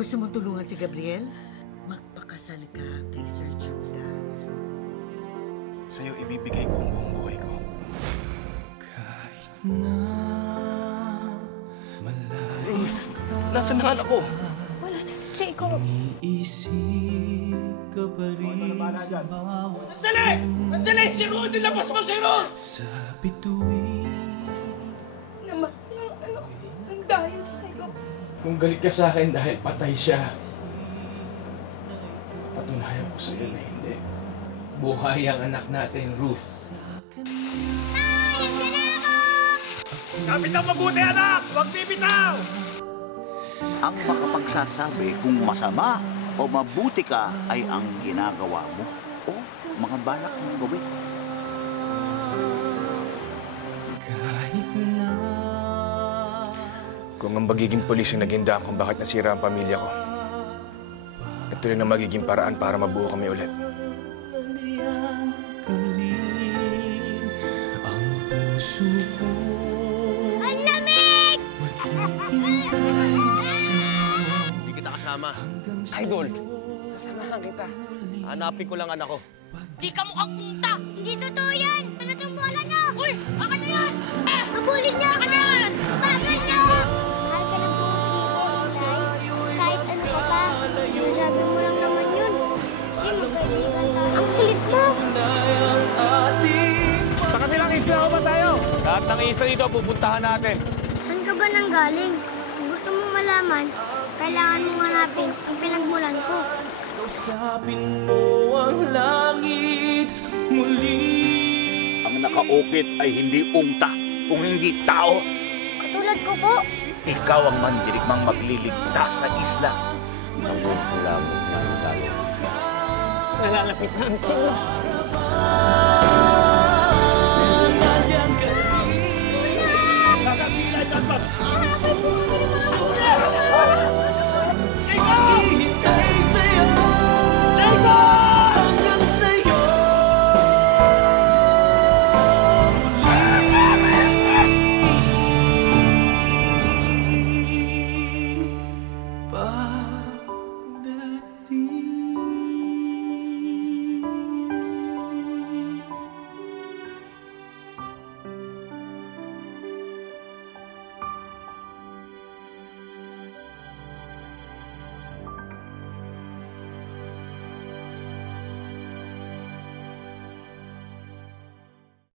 Gusto mong tulungan si Gabriel? Magpakasal ka kay Sir Juda. Sa'yo ibibigay ko ang buong buhay ko. Kahit na malayo. Ruth, nasaan na anak ko? Wala na si Jacob. Iniisip ka pa rin sa bawat Sandali! Sandali! Si Ruth! Nilabas mo si Ruth! sa bituin. Naman ng anak ko ang dahil sa'yo. Kung galit ka sa akin dahil patay siya, patunayan ko sa'yo na hindi. Buhay ang anak natin, Ruth. Kapit ang mabuti, anak! Huwag bibitaw! Ang makapagsasabi kung masama o mabuti ka ay ang ginagawa mo o mga balak mong gawin. Kahit na Kung ang pagiging pulis yung naging daan kung bakit nasira ang pamilya ko, ito rin ang magiging paraan para mabuo kami ulit. aliyang kalim ang puso ko. Ang lamig! Maghihintay sa'yo Hindi kita kasama. hanggang sa Idol, sasamahan kita. Hanapin ko lang anak ko. Di ka mukhang unta! Hindi totoo yan! Ano itong bola niyo? Uy! Baka na yan! Habulin niyo ako! Bagal niyo! Mahal ka ng buong libo, Inday. Kahit ano ka pa, sabi mo lang naman yun. Kasi magkaibigan tayo. Ang kulit mo! ang ating Sa kabilang isla ko ba tayo? Lahat ng isla dito pupuntahan natin. Saan ka ba nanggaling? Kung gusto mong malaman, kailangan mong hanapin ang pinagmulan ko. kausapin mo ang langit muli. Ang nakaukit ay hindi unta, kung hindi tao. Katulad ko po. Ikaw ang mandirigmang magliligtas sa isla. Nabubulang ng galo. Nalalapit na ang siglo. Nasa sila dyan ba?